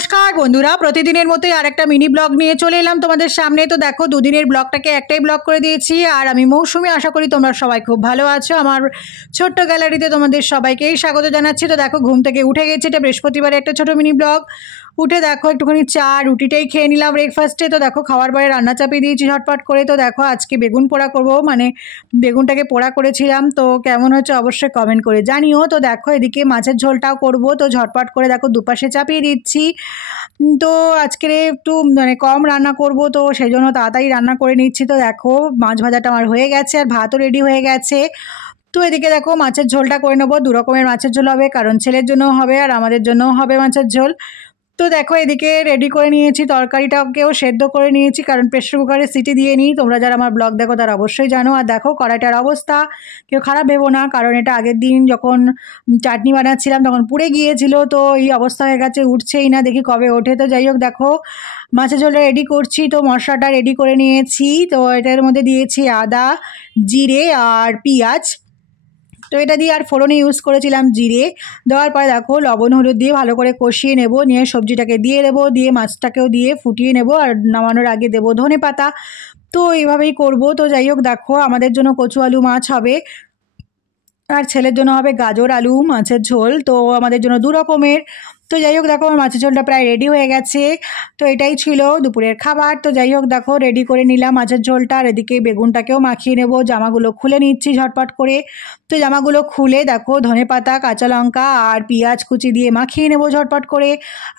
নমস্কার বন্ধুরা, প্রতিদিনের মতোই আর একটা মিনি ব্লগ নিয়ে চলে এলাম তোমাদের সামনে। তো দেখো, দুদিনের ব্লগটাকে একটাই ব্লগ করে দিয়েছি। আর আমি মৌসুমি, আশা করি তোমরা সবাই খুব ভালো আছো। আমার ছোট্ট গ্যালারিতে তোমাদের সবাইকেই স্বাগত জানাচ্ছি। তো দেখো, ঘুম থেকে উঠে গেছি, এটা বৃহস্পতিবারে একটা ছোটো মিনি ব্লগ। উঠে দেখো একটুখানি চা রুটিটাই খেয়ে নিলাম ব্রেকফাস্টে। তো দেখো, খাওয়ার পরে রান্না চাপিয়ে দিয়েছি ঝটপট করে। তো দেখো, আজকে বেগুন পোড়া করবো, মানে বেগুনটাকে পোড়া করেছিলাম, তো কেমন হচ্ছে অবশ্যই কমেন্ট করে জানিও। তো দেখো, এদিকে মাছের ঝোলটাও করব, তো ঝটপট করে দেখো দুপাশে চাপিয়ে দিচ্ছি। তো আজকের একটু মানে কম রান্না করব, তো সেই জন্য তাড়াতাড়ি রান্না করে নিচ্ছি। তো দেখো, মাছ ভাজাটা আমার হয়ে গেছে আর ভাতও রেডি হয়ে গেছে। তো এদিকে দেখো, মাছের ঝোলটা করে নেবো। দু রকমের মাছের ঝোল হবে, কারণ ছেলের জন্যও হবে আর আমাদের জন্যও হবে মাছের ঝোল। তো দেখো, এদিকে রেডি করে নিয়েছি, তরকারিটাকেও সেদ্ধ করে নিয়েছি, কারণ প্রেশার কুকারে সিটি দিয়ে নিই। তোমরা যারা আমার ব্লগ দেখো তারা অবশ্যই জানো। আর দেখো, কড়াইটার অবস্থা কেউ খারাপ ভেবো না, কারণ এটা আগের দিন যখন চাটনি বানাচ্ছিলাম তখন পুড়ে গিয়েছিল। তো এই অবস্থা হয়ে গেছে, উঠছেই না, দেখি কবে ওঠে। তো যাই হোক, দেখো মাছের ঝোলটা রেডি করছি। তো মশলাটা রেডি করে নিয়েছি। তো এটার মধ্যে দিয়েছি আদা, জিরে আর পেঁয়াজ। তো এটা দিয়ে আর ফোড়নে ইউজ করেছিলাম জিরে। দেওয়ার পরে দেখো, লবণ হলুদ দিয়ে ভালো করে কষিয়ে নেব, নিয়ে সবজিটাকে দিয়ে দেবো, দিয়ে মাছটাকেও দিয়ে ফুটিয়ে নেব, আর নামানোর আগে দেবো ধনেপাতা। তো এইভাবেই করব। তো যাই হোক, দেখো আমাদের জন্য কচু আলু মাছ হবে, আর ছেলের জন্য হবে গাজর আলু মাছের ঝোল। তো আমাদের জন্য দু রকমের। তো যাই হোক, দেখো আমার মাছের ঝোলটা প্রায় রেডি হয়ে গেছে। তো এটাই ছিল দুপুরের খাবার। তো যাই হোক, দেখো রেডি করে নিলাম মাছের ঝোলটা, আর এদিকে বেগুনটাকেও মাখিয়ে নেব। জামাগুলো খুলে নিচ্ছি ঝটপট করে। তো জামাগুলো খুলে দেখো, ধনেপাতা, কাঁচা লঙ্কা আর পেঁয়াজ কুচি দিয়ে মাখিয়ে নেব ঝটপট করে।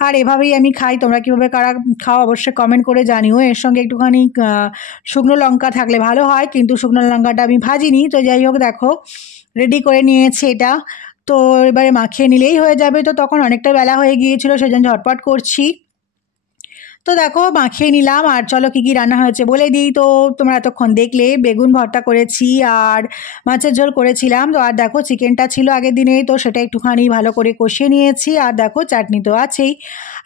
আর এভাবেই আমি খাই। তোমরা কীভাবে কারা খাও অবশ্যই কমেন্ট করে জানিও। এর সঙ্গে একটুখানি শুকনো লঙ্কা থাকলে ভালো হয়, কিন্তু শুকনো লঙ্কাটা আমি ভাজিনি। তো যাই হোক, দেখো রেডি করে নিয়েছি এটা। তো এবারে মাখিয়ে নিলেই হয়ে যাবে। তো তখন অনেকটা বেলা হয়ে গিয়েছিল, সেজন্য ঝটপট করছি। তো দেখো মাখিয়ে নিলাম। আর চলো কী কী রান্না হয়েছে বলে দিই। তো তোমরা এতক্ষণ দেখলে বেগুন ভর্তা করেছি আর মাছের ঝোল করেছিলাম। তো আর দেখো, চিকেনটা ছিল আগের দিনে, তো সেটা একটুখানি ভালো করে কষিয়ে নিয়েছি। আর দেখো, চাটনি তো আছেই।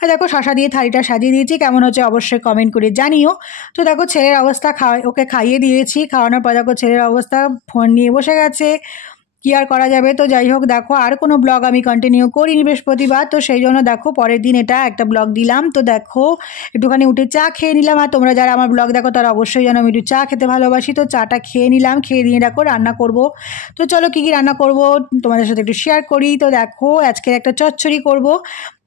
আর দেখো, শশা দিয়ে থালিটা সাজিয়ে দিয়েছি। কেমন হচ্ছে অবশ্যই কমেন্ট করে জানিও। তো দেখো, ছেলের অবস্থা ওকে খাইয়ে দিয়েছি। খাওয়ানোর পর দেখো ছেলের অবস্থা, ফোন নিয়ে বসে গেছে। কি আর করা যাবে। তো যাই হোক, দেখো আর কোনো ব্লগ আমি কন্টিনিউ করিনি বৃহস্পতিবার, তো সেই জন্য দেখো পরের দিন এটা একটা ব্লগ দিলাম। তো দেখো, একটুখানি উঠে চা খেয়ে নিলাম। আর তোমরা যারা আমার ব্লগ দেখো তারা অবশ্যই জানো আমি একটু চা খেতে ভালোবাসি। তো চাটা খেয়ে নিলাম, খেয়ে নিয়ে দেখো রান্না করব। তো চলো কী কী রান্না করব তোমাদের সাথে একটু শেয়ার করি। তো দেখো, আজকে একটা চচ্চড়ি করব।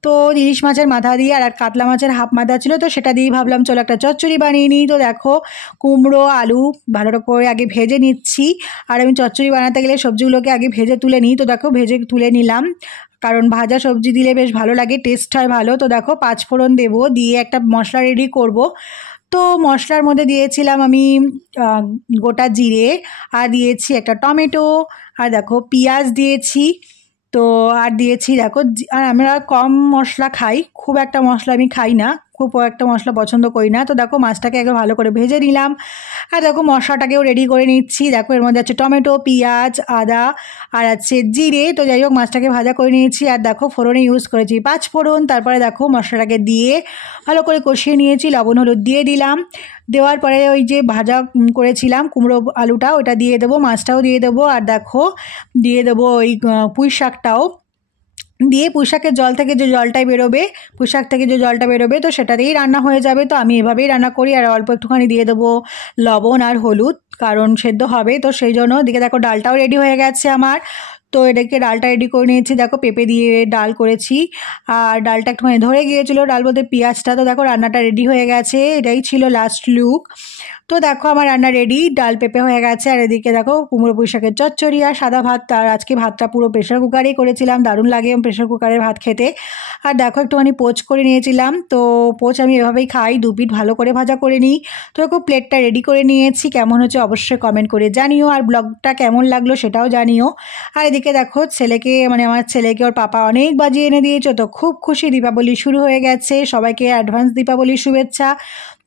তো ইলিশ মাছের মাথা দিয়ে আর কাতলা মাছের হাফ মাথা ছিল, তো সেটা দিয়েই ভাবলাম চলো একটা চচ্চড়ি বানিয়ে নিই। তো দেখো, কুমড়ো আলু ভালো করে আগে ভেজে নিচ্ছি। আর আমি চচ্চড়ি বানাতে গেলে সবজিগুলোকে আগে ভেজে তুলে নিই। তো দেখো, ভেজে তুলে নিলাম, কারণ ভাজা সবজি দিলে বেশ ভালো লাগে, টেস্ট হয় ভালো। তো দেখো, পাঁচফোড়ন দেবো, দিয়ে একটা মশলা রেডি করব। তো মশলার মধ্যে দিয়েছিলাম আমি গোটা জিরে, আর দিয়েছি একটা টমেটো, আর দেখো পেঁয়াজ দিয়েছি। তো আর দিয়েছি দেখো, আর আমরা কম মশলা খাই, খুব একটা মশলা আমি খাই না, খুব একটা মশলা পছন্দ করি না। তো দেখো, মাছটাকে একবার ভালো করে ভেজে নিলাম। আর দেখো, মশলাটাকেও রেডি করে নিচ্ছি। দেখো, এর মধ্যে আছে টমেটো, পেঁয়াজ, আদা আর আছে জিরে। তো যাই হোক, মাছটাকে ভাজা করে নিয়েছি। আর দেখো, ফোড়নে ইউজ করেছি পাঁচ ফোড়ন। তারপরে দেখো, মশলাটাকে দিয়ে ভালো করে কষিয়ে নিয়েছি, লবণ হলুদ দিয়ে দিলাম। দেওয়ার পরে ওই যে ভাজা করেছিলাম কুমড়ো আলুটা, ওটা দিয়ে দেবো, মাছটাও দিয়ে দেবো। আর দেখো, দিয়ে দেবো ওই পুঁই শাকটাও দিয়ে, পুঁই শাকের জল থেকে যে জলটাই বেরোবে, পুঁই শাক থেকে যে জলটা বেরোবে, তো সেটা দিয়েই রান্না হয়ে যাবে। তো আমি এভাবেই রান্না করি। আর অল্প একটুখানি দিয়ে দেবো লবণ আর হলুদ, কারণ সেদ্ধ হবে, তো সেই জন্য। দিকে দেখো, ডালটাও রেডি হয়ে গেছে আমার। তো এটাকে ডালটা রেডি করে নিয়েছি। দেখো, পেঁপে দিয়ে ডাল করেছি, আর ডালটা একটুখানি ধরে গিয়েছিলো, ডাল বলতে পেঁয়াজটা। তো দেখো, রান্নাটা রেডি হয়ে গেছে, এটাই ছিল লাস্ট লুক। তো দেখো, আমার রান্না রেডি, ডাল পেঁপে হয়ে গেছে। আর এদিকে দেখো, কুমড়ো পুঁই শাকের চচ্চড়ি আর সাদা ভাত। আর আজকে ভাতটা পুরো প্রেশার কুকারেই করেছিলাম, দারুণ লাগে প্রেশার কুকারের ভাত খেতে। আর দেখো, একটুখানি পোচ করে নিয়েছিলাম। তো পোচ আমি এভাবেই খাই, দু পিঠ ভালো করে ভাজা করে নিই। তো খুব প্লেটটা রেডি করে নিয়েছি। কেমন হচ্ছে অবশ্যই কমেন্ট করে জানিও, আর ব্লগটা কেমন লাগলো সেটাও জানিও। আর এদিকে দেখো, ছেলেকে মানে আমার ছেলেকে ওর পাপা অনেক বাজিয়ে এনে দিয়েছে, তো খুব খুশি। দীপাবলি শুরু হয়ে গেছে, সবাইকে অ্যাডভান্স দীপাবলির শুভেচ্ছা।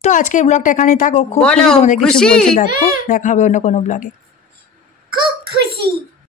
তো আজকের ব্লগটা এখানেই থাকো। খুব খুশি, তোমাদের কিছু বলছে। দেখো, দেখা হবে অন্য কোনো ব্লগে। খুব খুশি।